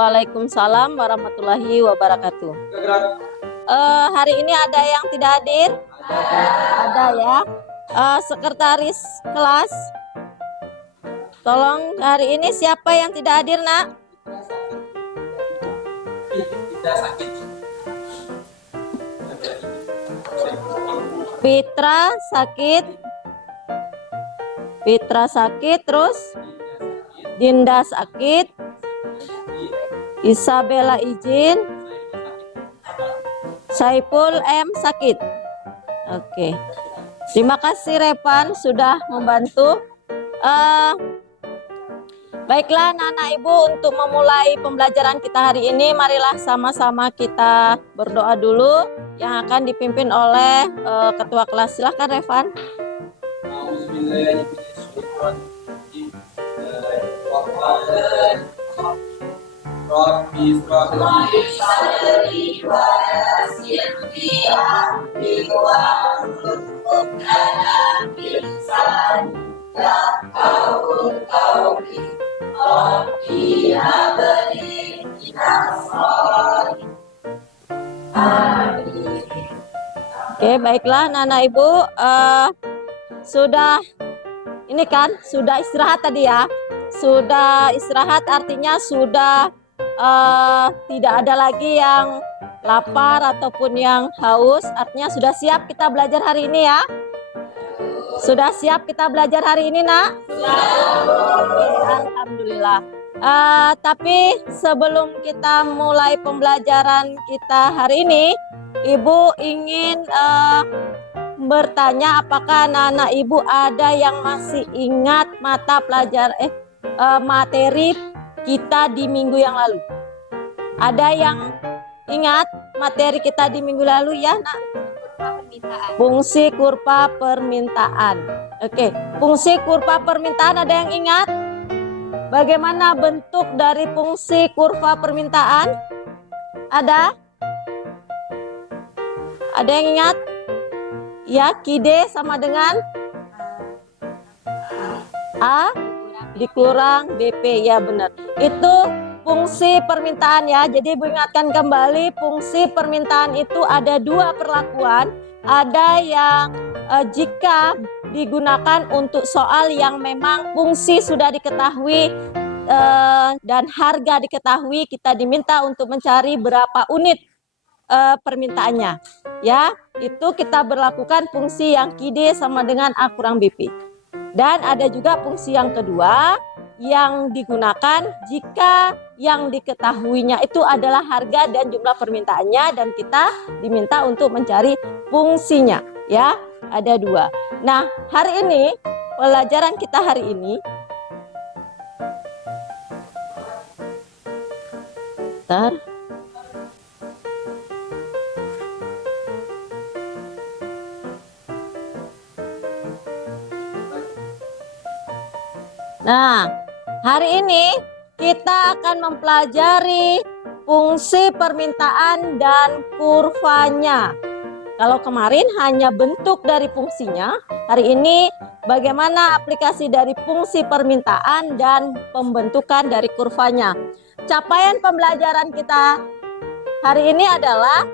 Waalaikumsalam warahmatullahi wabarakatuh. Hari ini ada yang tidak hadir? Ada ya. Sekretaris kelas, tolong hari ini siapa yang tidak hadir, Nak? Fitra sakit. Fitra sakit, terus Dinda sakit. Isabella izin. Saiful M sakit. Oke. Terima kasih Revan sudah membantu. Baiklah anak-anak ibu, untuk memulai pembelajaran kita hari ini, marilah sama-sama kita berdoa dulu yang akan dipimpin oleh ketua kelas. Silahkan Revan. Oke, baiklah anak-anak ibu, sudah ini kan sudah istirahat tadi ya. Sudah istirahat artinya sudah tidak ada lagi yang lapar ataupun yang haus, artinya sudah siap kita belajar hari ini ya. Sudah siap kita belajar hari ini, Nak? Oke, alhamdulillah. Tapi sebelum kita mulai pembelajaran kita hari ini, Ibu ingin bertanya apakah anak-anak Ibu ada yang masih ingat mata pelajaran materi kita di minggu yang lalu? Ada yang ingat materi kita di minggu lalu ya, Nak? Fungsi kurva permintaan. Oke, fungsi kurva permintaan ada yang ingat? Bagaimana bentuk dari fungsi kurva permintaan? Ada? Ada yang ingat? Ya, KD sama dengan A dikurang BP, ya benar. Itu fungsi permintaan ya. Jadi Ibu ingatkan kembali, fungsi permintaan itu ada dua perlakuan. Ada yang jika digunakan untuk soal yang memang fungsi sudah diketahui dan harga diketahui, kita diminta untuk mencari berapa unit permintaannya. Ya, itu kita berlakukan fungsi yang KD sama dengan A kurang BP. Dan ada juga fungsi yang kedua yang digunakan jika yang diketahuinya itu adalah harga dan jumlah permintaannya, dan kita diminta untuk mencari fungsinya. Ya, ada dua. Nah, hari ini pelajaran kita hari ini Nah, hari ini kita akan mempelajari fungsi permintaan dan kurvanya. Kalau kemarin hanya bentuk dari fungsinya, hari ini bagaimana aplikasi dari fungsi permintaan dan pembentukan dari kurvanya. Capaian pembelajaran kita hari ini adalah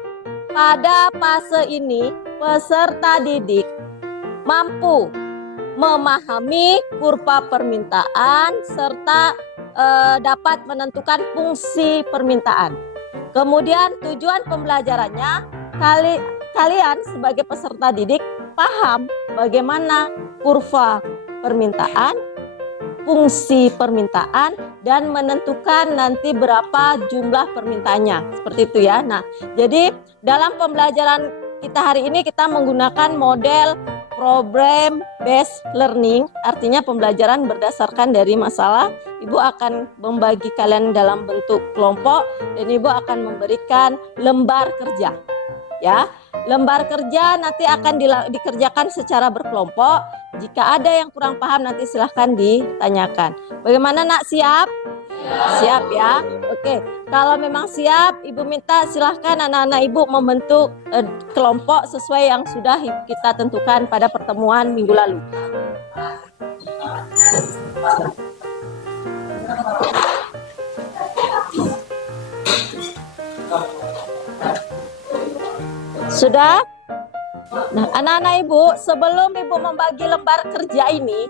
pada fase ini peserta didik mampu memahami kurva permintaan serta dapat menentukan fungsi permintaan. Kemudian tujuan pembelajarannya, kalian sebagai peserta didik paham bagaimana kurva permintaan, fungsi permintaan, dan menentukan nanti berapa jumlah permintaannya. Seperti itu ya. Nah, jadi dalam pembelajaran kita hari ini kita menggunakan model problem based learning, artinya pembelajaran berdasarkan dari masalah. Ibu akan membagi kalian dalam bentuk kelompok dan Ibu akan memberikan lembar kerja. Ya, lembar kerja nanti akan dikerjakan secara berkelompok. Jika ada yang kurang paham nanti silahkan ditanyakan. Bagaimana, Nak, siap? Siap ya. Oke, kalau memang siap, Ibu minta silahkan anak-anak Ibu membentuk kelompok sesuai yang sudah kita tentukan pada pertemuan minggu lalu. Sudah? Nah, anak-anak Ibu, sebelum Ibu membagi lembar kerja ini,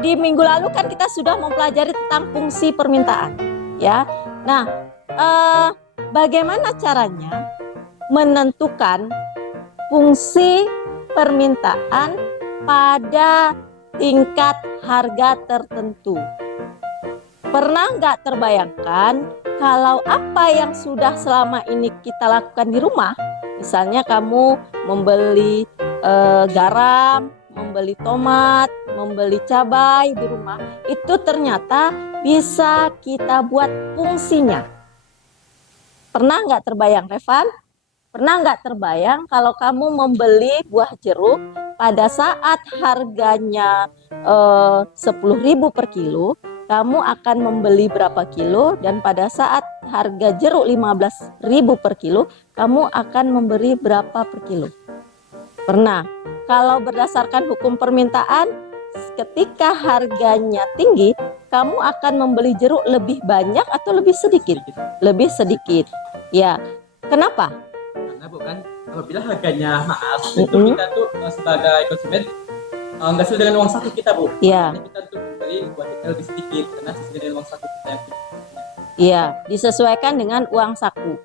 di minggu lalu kan kita sudah mempelajari tentang fungsi permintaan, ya. Nah, bagaimana caranya menentukan fungsi permintaan pada tingkat harga tertentu? Pernah nggak terbayangkan kalau apa yang sudah selama ini kita lakukan di rumah, misalnya kamu membeli garam, membeli tomat, membeli cabai di rumah, itu ternyata bisa kita buat fungsinya. Pernah nggak terbayang, Revan? Pernah nggak terbayang kalau kamu membeli buah jeruk pada saat harganya 10.000 per kilo, kamu akan membeli berapa kilo, dan pada saat harga jeruk 15.000 per kilo, kamu akan memberi berapa per kilo? Pernah? Kalau berdasarkan hukum permintaan, ketika harganya tinggi, kamu akan membeli jeruk lebih banyak atau lebih sedikit? Lebih sedikit. Ya. Kenapa? Karena bukan apabila harganya mahal, itu kita tuh sebagai konsumen nggak sesuai dengan uang saku kita, Bu. Iya. Kita tuh membeli buat kita lebih sedikit karena sesuai dengan uang saku kita yang kita. Iya, disesuaikan dengan uang saku.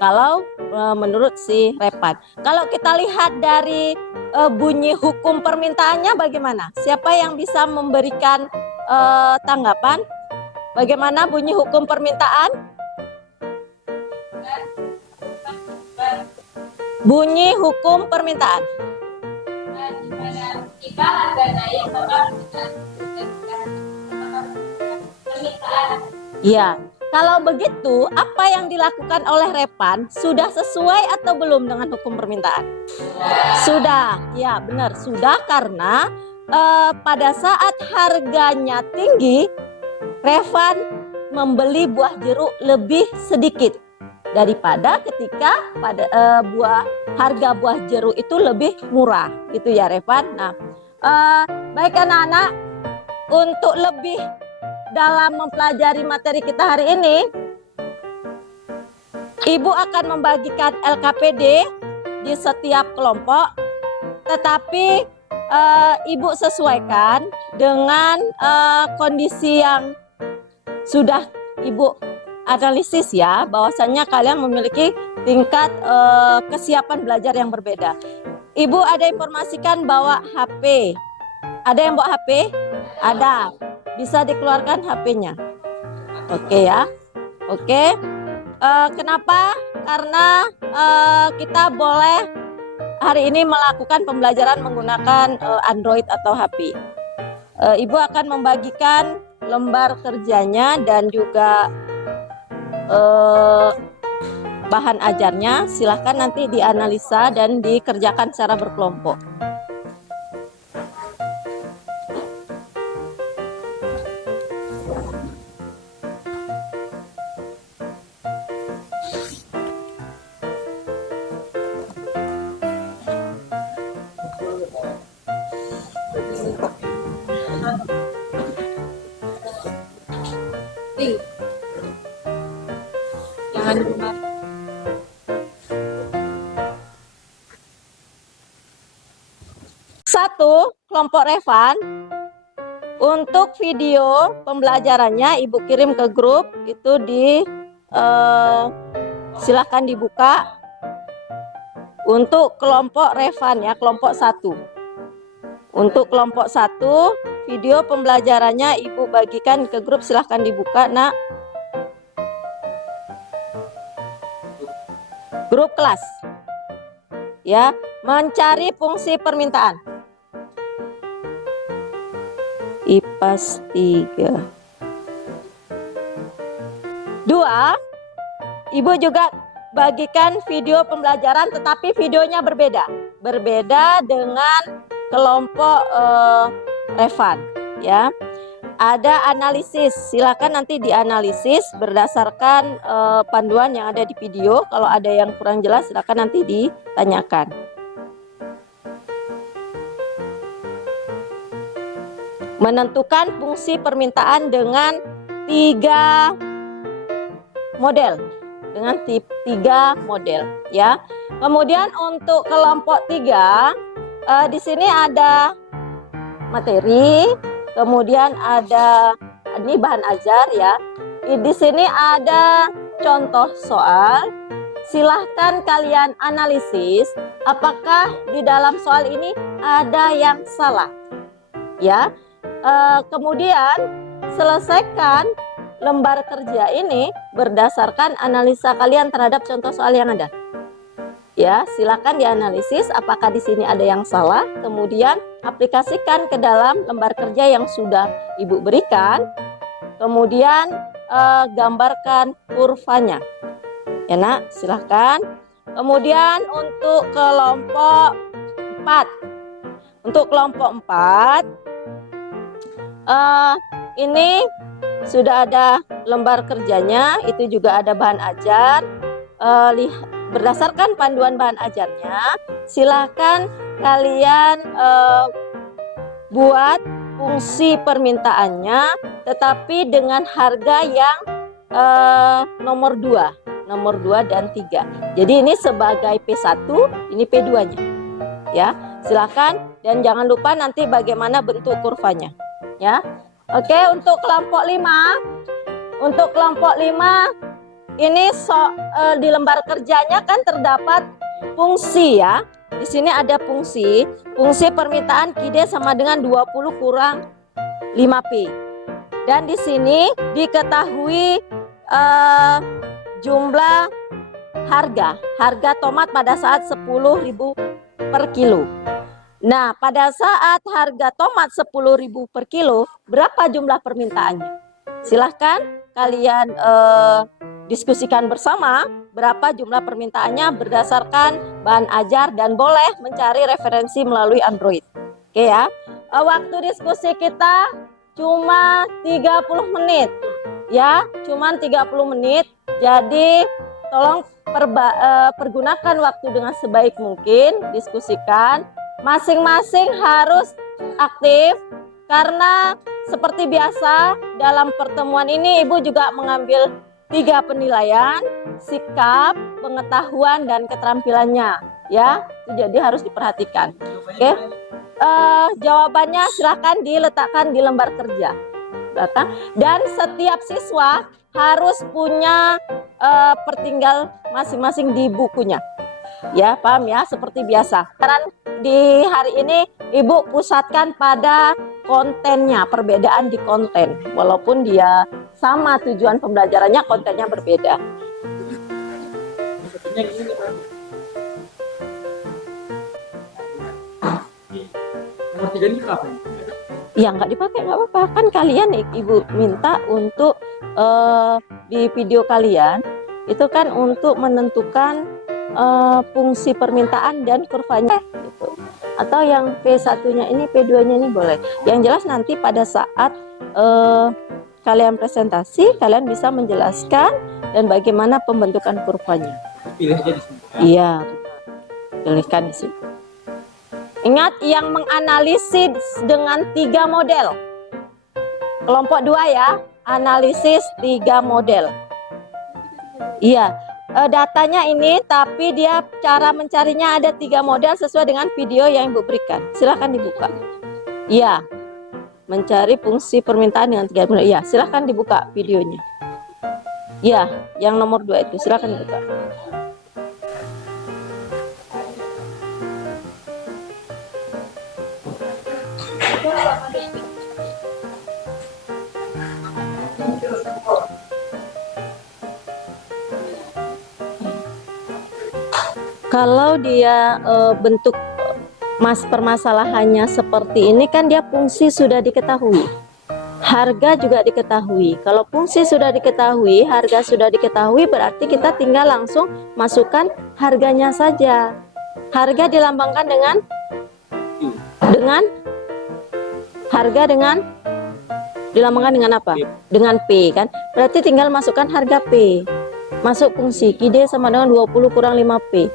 Kalau menurut si Repan. Kalau kita lihat dari bunyi hukum permintaannya bagaimana? Siapa yang bisa memberikan tanggapan? Bagaimana bunyi hukum permintaan? Bunyi hukum permintaan. Jika harga naik maka permintaan. Iya. Kalau begitu, apa yang dilakukan oleh Repan sudah sesuai atau belum dengan hukum permintaan? Sudah, ya benar, sudah, karena pada saat harganya tinggi, Revan membeli buah jeruk lebih sedikit daripada ketika pada harga buah jeruk itu lebih murah, gitu ya Revan. Nah, baik anak-anak, untuk lebih dalam mempelajari materi kita hari ini, Ibu akan membagikan LKPD di setiap kelompok, tetapi Ibu sesuaikan dengan kondisi yang sudah Ibu analisis ya, bahwasannya kalian memiliki tingkat kesiapan belajar yang berbeda. Ibu ada informasikan bawa HP. Ada yang bawa HP? Ada. Bisa dikeluarkan HP-nya. Oke ya. Oke. Kenapa? Karena kita boleh hari ini melakukan pembelajaran menggunakan Android atau HP. Ibu akan membagikan lembar kerjanya dan juga bahan ajarnya. Silahkan nanti dianalisa dan dikerjakan secara berkelompok. Jangan lupa. Satu, kelompok Revan. Untuk video pembelajarannya Ibu kirim ke grup, itu silahkan dibuka. Untuk kelompok Revan ya, kelompok 1. Untuk kelompok 1, video pembelajarannya Ibu bagikan ke grup, silahkan dibuka, Nak. Grup kelas. Ya, mencari fungsi permintaan. IPAS 3. 2, Ibu juga bagikan video pembelajaran, tetapi videonya berbeda. Berbeda dengan kelompok Revan ya. Ada analisis, silakan nanti dianalisis berdasarkan panduan yang ada di video. Kalau ada yang kurang jelas silakan nanti ditanyakan. Menentukan fungsi permintaan dengan 3 model. Dengan 3 model ya. Kemudian untuk kelompok 3, di sini ada materi, kemudian ada ini bahan ajar ya. Di sini ada contoh soal. Silahkan kalian analisis apakah di dalam soal ini ada yang salah. Ya, kemudian selesaikan lembar kerja ini berdasarkan analisa kalian terhadap contoh soal yang ada. Ya, silakan dianalisis apakah di sini ada yang salah, kemudian aplikasikan ke dalam lembar kerja yang sudah Ibu berikan, kemudian gambarkan kurvanya. Ya nak, silahkan. Kemudian untuk kelompok 4. Untuk kelompok 4, ini sudah ada lembar kerjanya, itu juga ada bahan ajar. Berdasarkan panduan bahan ajarnya, silahkan kalian buat fungsi permintaannya, tetapi dengan harga yang nomor 2 dan 3. Jadi ini sebagai P1, ini P2-nya. Ya, silakan dan jangan lupa nanti bagaimana bentuk kurvanya. Ya. Oke, untuk kelompok 5. Untuk kelompok 5 ini di lembar kerjanya kan terdapat fungsi ya. Di sini ada fungsi. Fungsi permintaan KID sama dengan 20 kurang 5P. Dan di sini diketahui jumlah harga tomat pada saat 10.000 per kilo. Nah, pada saat harga tomat 10.000 per kilo, berapa jumlah permintaannya? Silahkan kalian diskusikan bersama berapa jumlah permintaannya berdasarkan bahan ajar dan boleh mencari referensi melalui Android. Oke ya. Waktu diskusi kita cuma 30 menit. Ya, cuma 30 menit. Jadi tolong pergunakan waktu dengan sebaik mungkin, diskusikan. Masing-masing harus aktif karena seperti biasa dalam pertemuan ini Ibu juga mengambil 3 penilaian, sikap, pengetahuan, dan keterampilannya. Ya, jadi harus diperhatikan. Oke, jawabannya silahkan diletakkan di lembar kerja. Dan setiap siswa harus punya pertinggal masing-masing di bukunya. Ya, paham ya, seperti biasa. Karena di hari ini Ibu pusatkan pada kontennya, perbedaan di konten. Walaupun dia sama tujuan pembelajarannya, kontennya berbeda. Nomor 3 ini apa? Ya nggak dipakai, nggak apa-apa. Kan kalian Ibu minta untuk di video kalian, itu kan untuk menentukan fungsi permintaan dan kurvanya gitu. Atau yang P1-nya ini, P2-nya ini boleh. Yang jelas nanti pada saat kalian presentasi, kalian bisa menjelaskan dan bagaimana pembentukan kurvanya. Pilih aja di sini. Iya, pilihkan di sini. Ingat yang menganalisis dengan 3 model. Kelompok 2 ya, analisis 3 model. Iya. Datanya ini, tapi dia cara mencarinya ada 3 model sesuai dengan video yang Ibu berikan. Silahkan dibuka. Iya, mencari fungsi permintaan dengan 3 model. Iya, silahkan dibuka videonya. Iya, yang nomor 2 itu silahkan dibuka. Kalau dia bentuk permasalahannya seperti ini kan dia fungsi sudah diketahui. Harga juga diketahui. Kalau fungsi sudah diketahui, harga sudah diketahui, berarti kita tinggal langsung masukkan harganya saja. Harga dilambangkan dengan dilambangkan dengan apa? Dengan P kan? Berarti tinggal masukkan harga P. Masuk fungsi KID sama dengan 20 kurang 5P.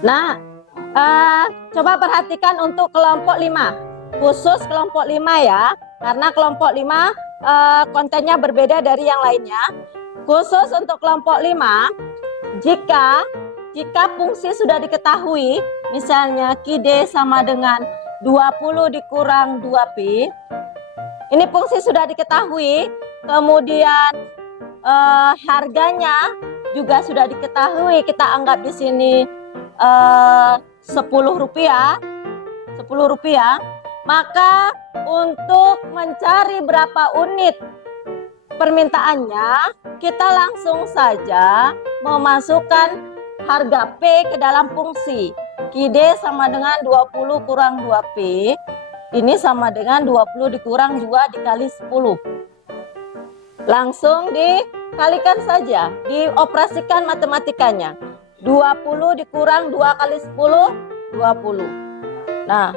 Nah, coba perhatikan untuk kelompok 5. Khusus kelompok 5 ya. Karena kelompok 5 kontennya berbeda dari yang lainnya. Khusus untuk kelompok 5, jika fungsi sudah diketahui, misalnya QD sama dengan 20 dikurang 2P, ini fungsi sudah diketahui, kemudian harganya juga sudah diketahui, kita anggap di sini 10 rupiah, maka untuk mencari berapa unit permintaannya, kita langsung saja memasukkan harga P ke dalam fungsi. QD sama dengan 20 kurang 2P, ini sama dengan 20 dikurang 2 dikali 10. Langsung dikalikan saja, dioperasikan matematikanya. 20 dikurang 2 kali 10, 20. Nah,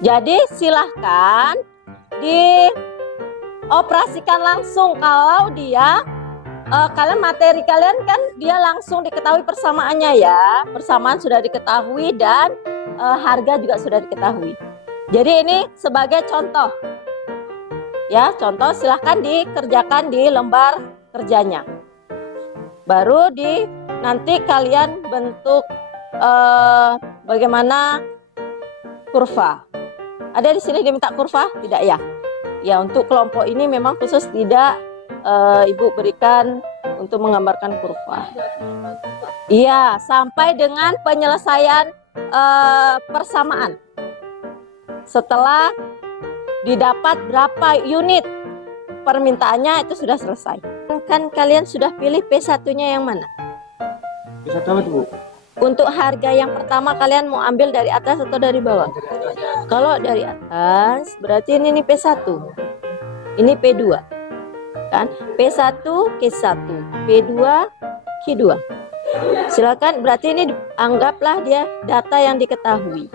jadi silahkan dioperasikan langsung kalau dia, kalian materi kalian kan dia langsung diketahui persamaannya ya. Persamaan sudah diketahui dan harga juga sudah diketahui. Jadi ini sebagai contoh. Ya, contoh silahkan dikerjakan di lembar kerjanya. Baru nanti kalian bentuk bagaimana kurva. Ada di sini diminta kurva? Tidak ya? Ya, untuk kelompok ini memang khusus tidak Ibu berikan untuk menggambarkan kurva. Iya, sampai dengan penyelesaian persamaan. Setelah didapat berapa unit permintaannya itu sudah selesai. Kan kalian sudah pilih P1-nya yang mana? Bisa tahu tuh, Bu? Untuk harga yang pertama kalian mau ambil dari atas atau dari bawah? Kalau dari atas berarti ini P1. Ini P2. Kan? P1 Q1, P2 Q2. Silakan, berarti ini anggaplah dia data yang diketahui.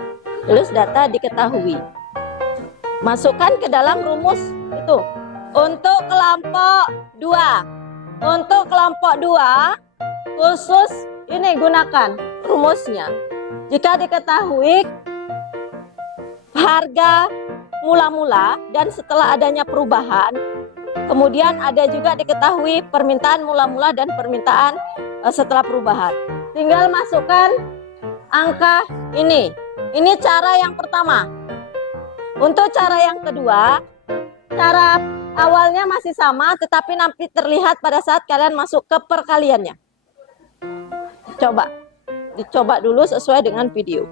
Terus data diketahui. Masukkan ke dalam rumus itu. Untuk kelompok 2. Untuk kelompok 2 khusus ini gunakan rumusnya. Jika diketahui harga mula-mula dan setelah adanya perubahan, kemudian ada juga diketahui permintaan mula-mula dan permintaan setelah perubahan. Tinggal masukkan angka ini. Ini cara yang pertama. Untuk cara yang kedua, cara awalnya masih sama, tetapi nanti terlihat pada saat kalian masuk ke perkaliannya. Dicoba dulu sesuai dengan video.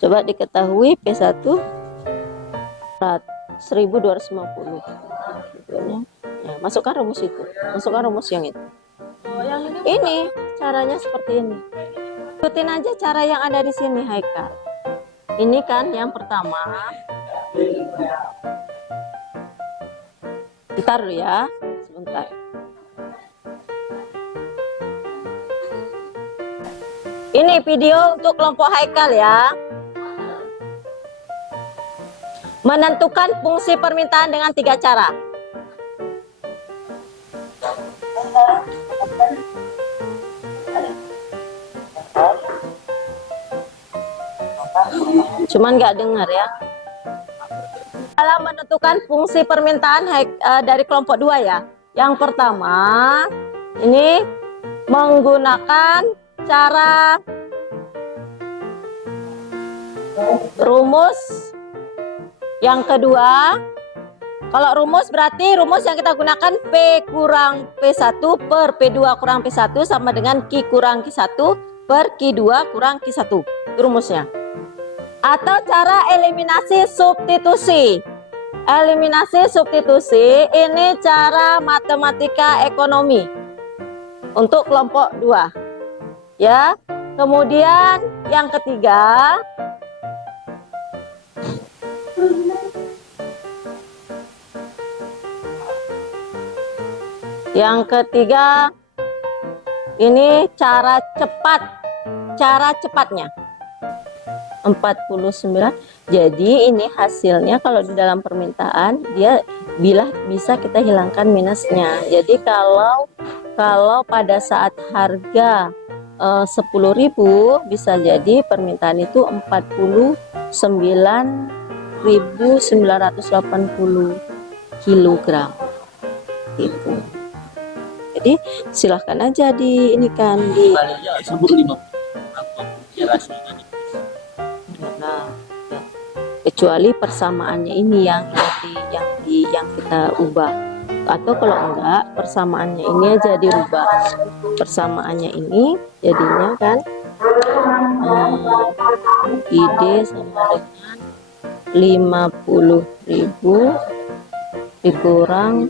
Coba diketahui P1 1250. Ya, masukkan rumus itu. Masukkan rumus yang itu. Ini caranya seperti ini. Ikutin aja cara yang ada di sini, Haikal. Ini kan yang pertama. Bentar dulu ya, sebentar. Ini video untuk kelompok Haikal ya. Menentukan fungsi permintaan dengan 3 cara. Cuman nggak dengar ya. Dalam menentukan fungsi permintaan dari kelompok 2 ya. Yang pertama, ini menggunakan cara rumus. Yang kedua, kalau rumus berarti rumus yang kita gunakan P kurang P1 per P2 kurang P1 sama dengan Q kurang Q1 per Q2 kurang Q1. Itu rumusnya. Atau cara eliminasi substitusi. Eliminasi substitusi ini cara matematika ekonomi untuk kelompok 2. Ya. Kemudian yang ketiga, ini cara cepatnya 49. Jadi ini hasilnya kalau di dalam permintaan dia bisa kita hilangkan minusnya. Jadi kalau pada saat harga 10.000 bisa jadi permintaan itu 49.980 kilogram gitu. Jadi silahkan aja di ini kan di Palingnya sebut 50 ya rasionya. nah, ya. Kecuali persamaannya ini yang kita ubah, atau kalau enggak persamaannya ini aja dirubah. Persamaannya ini jadinya kan ID sama dengan 50.000 dikurang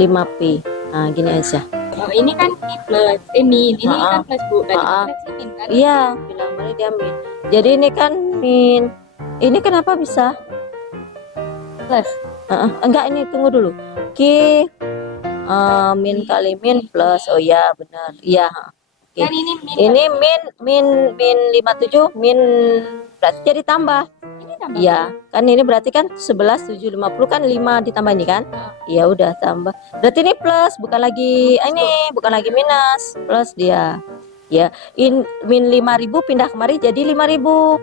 5P. Nah, gini aja. Oh, ini kan plus, min. Ini kan plus Bu. Berarti Ah. kita min kan? Iya, bilang balik dia min. Jadi ini kan min. Ini kenapa bisa? Plus. Enggak, ini tunggu dulu. Q min kali min plus. Oh ya, benar. Iya. Oke. Kan ini min. Ini min 57 min berarti jadi tambah. Ini tambah. Iya, kan ini berarti kan 11.750 kan 5 ditambah ini kan? Iya, udah tambah. Berarti ini plus, bukan lagi minus, plus dia. Ya, min 5.000 pindah kemari jadi 5.000.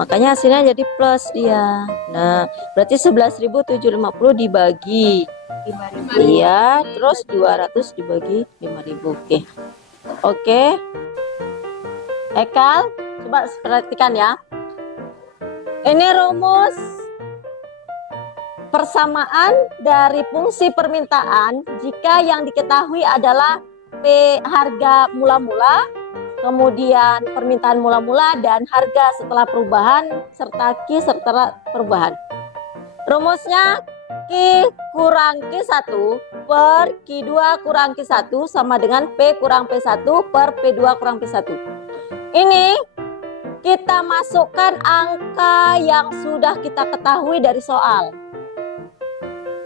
Makanya hasilnya jadi plus dia. Nah, berarti 11.750 dibagi 5.000. iya, terus 200 dibagi 5.000. Oke. Oke. Ekal, coba perhatikan ya. Ini rumus persamaan dari fungsi permintaan jika yang diketahui adalah P harga mula-mula, kemudian permintaan mula-mula dan harga setelah perubahan serta Q setelah perubahan. Rumusnya Q kurang Q1 per Q2 kurang Q1 sama dengan P kurang P1 per P2 kurang P1. Ini kita masukkan angka yang sudah kita ketahui dari soal.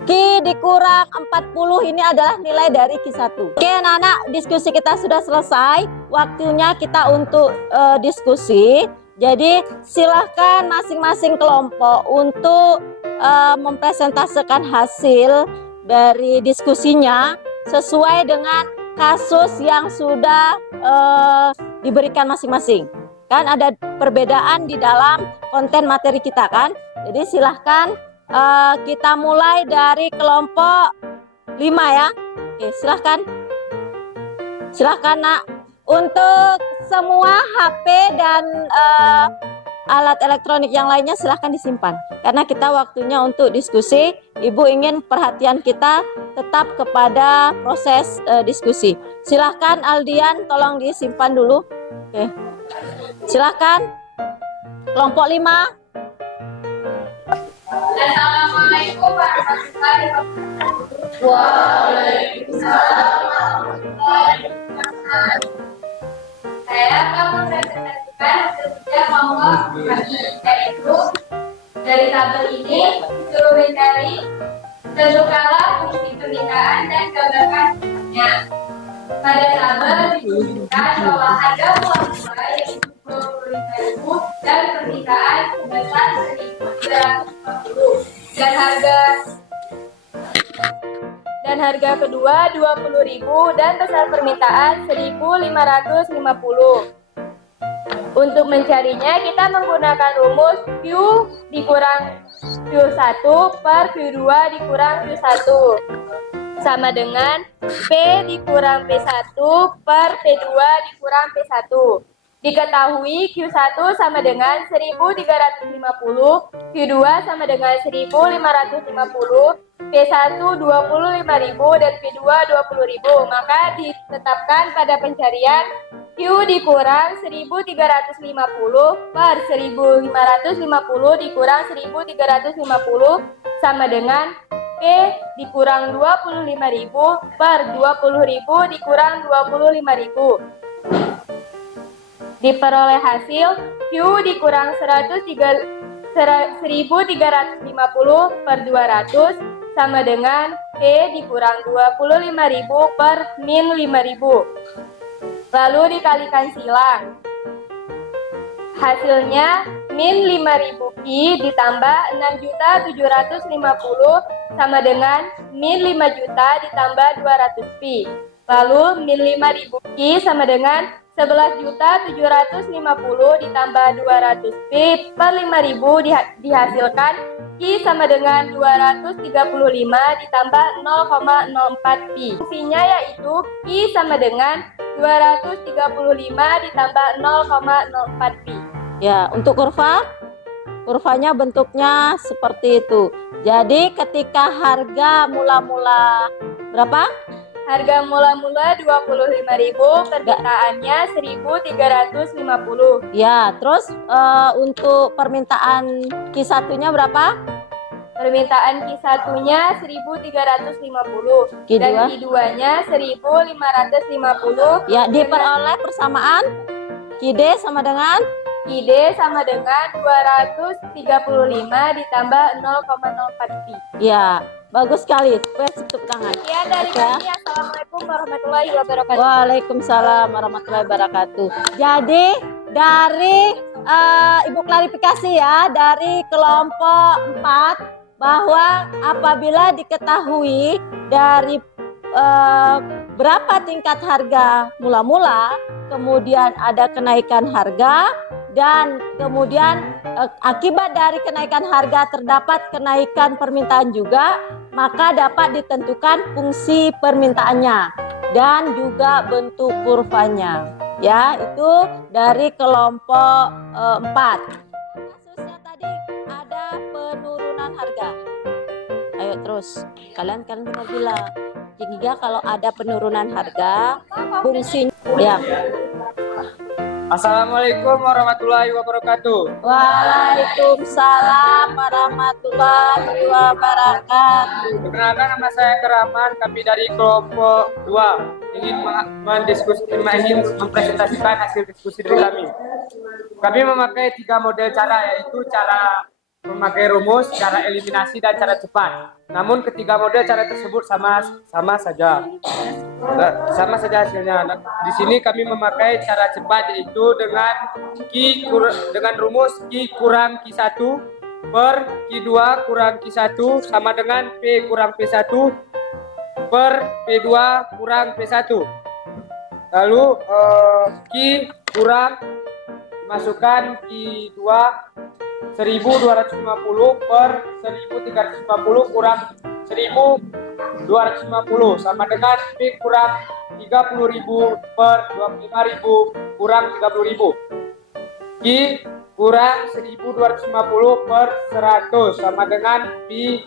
Q dikurang 40 ini adalah nilai dari Q1. Oke anak-anak, diskusi kita sudah selesai. Waktunya kita untuk diskusi. Jadi silahkan masing-masing kelompok untuk mempresentasikan hasil dari diskusinya sesuai dengan kasus yang sudah diberikan masing-masing. Kan ada perbedaan di dalam konten materi kita kan. Jadi silahkan kita mulai dari kelompok 5 ya. Oke, silahkan. Silahkan nak. Untuk semua HP dan alat elektronik yang lainnya silahkan disimpan. Karena kita waktunya untuk diskusi. Ibu ingin perhatian kita tetap kepada proses diskusi. Silahkan Aldian tolong disimpan dulu. Oke. Silahkan kelompok 5. Assalamualaikum warahmatullahi wabarakatuh. Waalaikumsalam warahmatullahi wabarakatuh. Saya akan mempresentasikan hasil kerja kelompok kami, yaitu dari tabel ini disuruh mencari tentukanlah fungsi permintaan dan gambarkan sifatnya. Pada tabel ditunjukkan bahwa harga mula yaitu 25.000 dan permintaan sebesar 1.350 dan harga kedua 20.000 dan besar permintaan 1.550. Untuk mencarinya kita menggunakan rumus Q dikurang Q1 per Q2 dikurang Q1 sama dengan P dikurang P1 per P2 dikurang P1. Diketahui Q1 sama dengan 1.350, Q2 sama dengan 1.550, P1 25.000 dan P2 20.000. Maka ditetapkan pada pencarian Q dikurang 1.350 per 1.550 dikurang 1.350 sama dengan P dikurang 25.000 per 20.000 dikurang 25.000. Diperoleh hasil Q dikurang 1.350 per 200 sama dengan P dikurang 25.000 per min 5.000. Lalu dikalikan silang. Hasilnya min 5.000 Q ditambah 6.750 sama dengan min 5 juta ditambah 200 Pi. Lalu min 5.000 Ki sama dengan 11.750 ditambah 200 Pi per 5.000 dihasilkan Ki sama dengan 235 ditambah 0,04 Pi. Fungsinya yaitu Ki sama dengan 235 ditambah 0,04 Pi. Ya, untuk kurvanya bentuknya seperti itu. Jadi ketika harga mula-mula berapa? Harga mula-mula 25.000, permintaannya 1.350. Ya, terus untuk permintaan Q1-nya berapa? Permintaan Q1-nya 1.350 Q2? dan Q2-nya 1.550. Ya, diperoleh persamaan QD sama dengan QD sama dengan 235 ditambah 0,04 Pi. ya, bagus sekali. Tepuk tangan. Sekian dari Ya. kami. Assalamualaikum warahmatullahi wabarakatuh. Waalaikumsalam warahmatullahi wabarakatuh. Jadi dari Ibu klarifikasi ya dari kelompok 4 bahwa apabila diketahui dari berapa tingkat harga mula-mula, kemudian ada kenaikan harga dan kemudian akibat dari kenaikan harga terdapat kenaikan permintaan juga, maka dapat ditentukan fungsi permintaannya dan juga bentuk kurvanya. Ya, itu dari kelompok 4. Kasusnya tadi ada penurunan harga. Ayo terus, kalian kan pernah bilang jika kalau ada penurunan harga, fungsinya ya. Assalamualaikum warahmatullahi wabarakatuh. Waalaikumsalam warahmatullahi wabarakatuh. Perkenalkan, nama saya Keraman, kami dari kelompok 2 ingin mempresentasikan hasil diskusi dari kami. Kami memakai 3 model cara, yaitu cara memakai rumus, cara eliminasi, dan cara cepat. Namun ketiga model cara tersebut sama saja hasilnya. Di sini kami memakai cara cepat, yaitu dengan rumus Q kurang Q1 per Q2 kurang Q1 sama dengan P kurang P1 per P2 kurang P1. Lalu Q kurang masukkan Q2 1250 per 1350 kurang 1250 sama dengan P kurang 30.000 per 25.000 kurang 30.000. Q kurang 1250 per 100 sama dengan P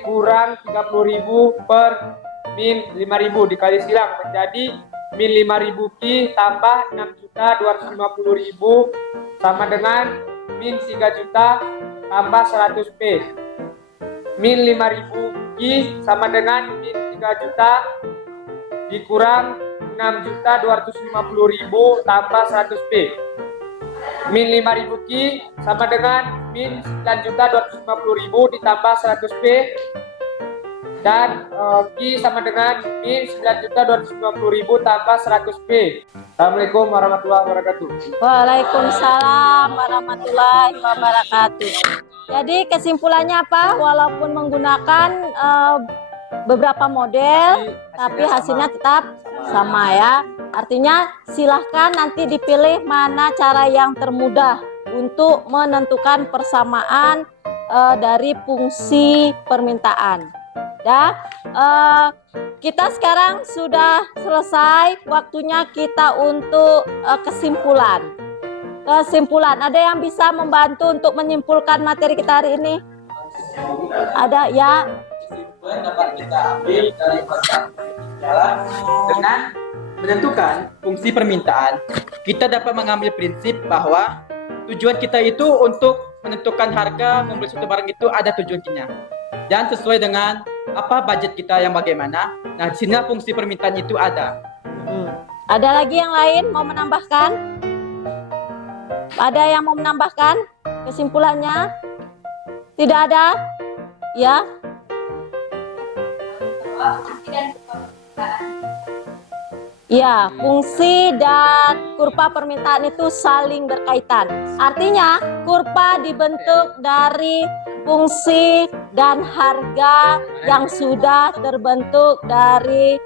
kurang 30.000 per min 5.000 dikali silang menjadi min 5.000 Q tambah 6.250.000 sama dengan min 3 juta tambah 100 P. Min 5.000 Q sama dengan min 3 juta dikurang 6.250.000 tambah 100 P. Min 5.000 Q sama dengan min 9.250.000 ditambah 100 P. Dan Q sama dengan min 9.250.000 tambah 100 P. Assalamualaikum warahmatullahi wabarakatuh. Waalaikumsalam warahmatullahi wabarakatuh. Jadi kesimpulannya apa? Walaupun menggunakan beberapa model, tapi hasilnya tetap sama ya. Artinya silahkan nanti dipilih mana cara yang termudah untuk menentukan persamaan dari fungsi permintaan. Ya, kita sekarang sudah selesai, waktunya kita untuk kesimpulan. Ada yang bisa membantu untuk menyimpulkan materi kita hari ini? Ada ya? Kesimpulan dapat kita ambil dari dengan menentukan fungsi permintaan, kita dapat mengambil prinsip bahwa tujuan kita itu untuk menentukan harga membeli suatu barang itu ada tujuannya dan sesuai dengan apa budget kita yang bagaimana. Nah, di sini fungsi permintaan itu ada. Ada lagi yang lain mau menambahkan? Ada yang mau menambahkan kesimpulannya? Tidak ada? Ya. Ya, fungsi dan kurva permintaan itu saling berkaitan. Artinya, kurva dibentuk dari fungsi, dan harga yang sudah terbentuk dari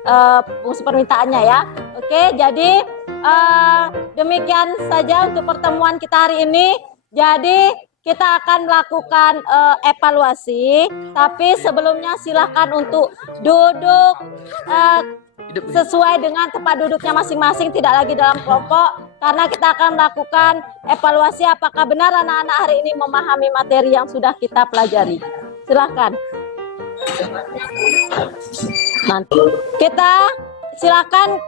fungsi permintaannya ya. Oke, jadi demikian saja untuk pertemuan kita hari ini. Jadi kita akan melakukan evaluasi, tapi sebelumnya silahkan untuk duduk sesuai dengan tempat duduknya masing-masing, tidak lagi dalam kelompok, karena kita akan melakukan evaluasi apakah benar anak-anak hari ini memahami materi yang sudah kita pelajari. Silahkan. Nanti kita silakan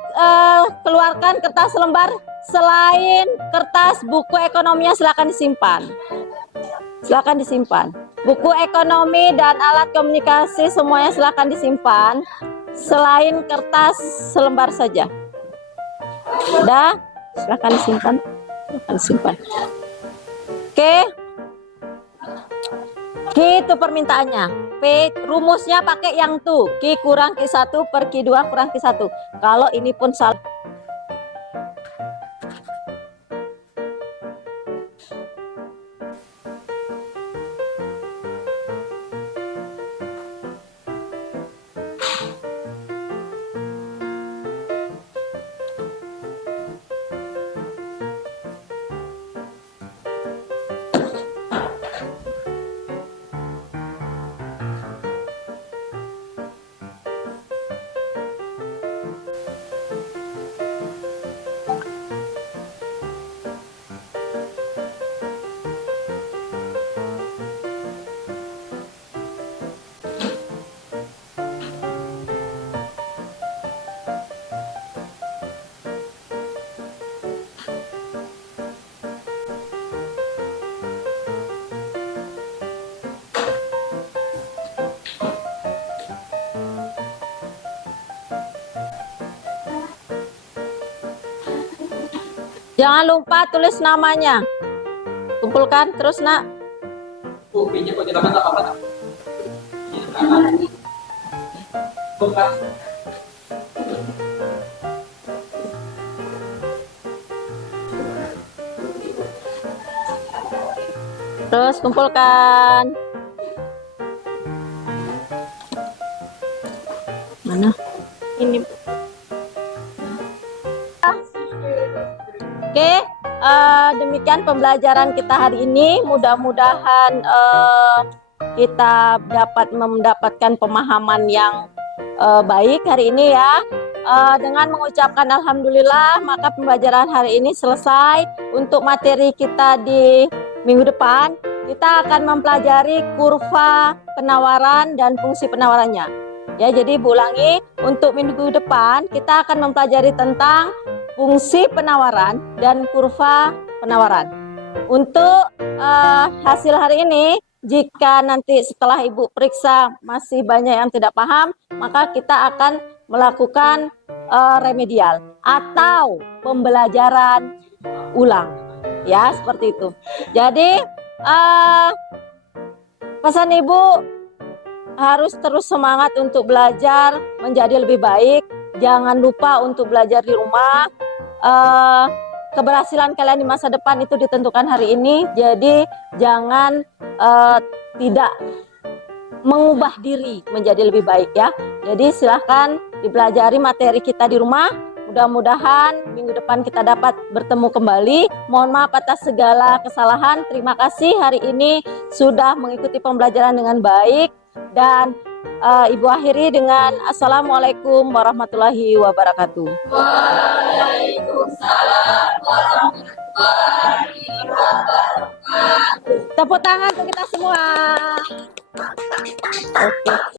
keluarkan kertas lembar. Selain kertas, buku ekonominya silakan disimpan. Silakan disimpan. Buku ekonomi dan alat komunikasi semuanya silakan disimpan. Selain kertas selembar saja. Sudah, silakan disimpan. Silakan disimpan. Oke. Q itu permintaannya. P rumusnya pakai yang tuh. Q kurang Q1 per Q2 kurang Q1. Kalau ini pun salah. Jangan lupa tulis namanya. Kumpulkan terus, Nak. Kopinya kok dilakukan tak apa-apa. Terus kumpulkan. Mana? Ini. Oke, demikian pembelajaran kita hari ini. Mudah-mudahan kita dapat mendapatkan pemahaman yang baik hari ini ya. Dengan mengucapkan alhamdulillah, maka pembelajaran hari ini selesai. Untuk materi kita di minggu depan, kita akan mempelajari kurva penawaran dan fungsi penawarannya. Ya, jadi Ibu ulangi, untuk minggu depan kita akan mempelajari tentang fungsi penawaran dan kurva penawaran. Untuk hasil hari ini, jika nanti setelah Ibu periksa masih banyak yang tidak paham, maka kita akan melakukan remedial atau pembelajaran ulang. Ya, seperti itu. Jadi, pesan Ibu harus terus semangat untuk belajar menjadi lebih baik. Jangan lupa untuk belajar di rumah. Keberhasilan kalian di masa depan itu ditentukan hari ini. Jadi jangan tidak mengubah diri menjadi lebih baik ya. Jadi silahkan dipelajari materi kita di rumah. Mudah-mudahan minggu depan kita dapat bertemu kembali. Mohon maaf atas segala kesalahan. Terima kasih hari ini sudah mengikuti pembelajaran dengan baik. Dan Ibu akhiri dengan Assalamualaikum warahmatullahi wabarakatuh. Waalaikumsalam warahmatullahi wabarakatuh. Tepuk tangan untuk kita semua. Oke.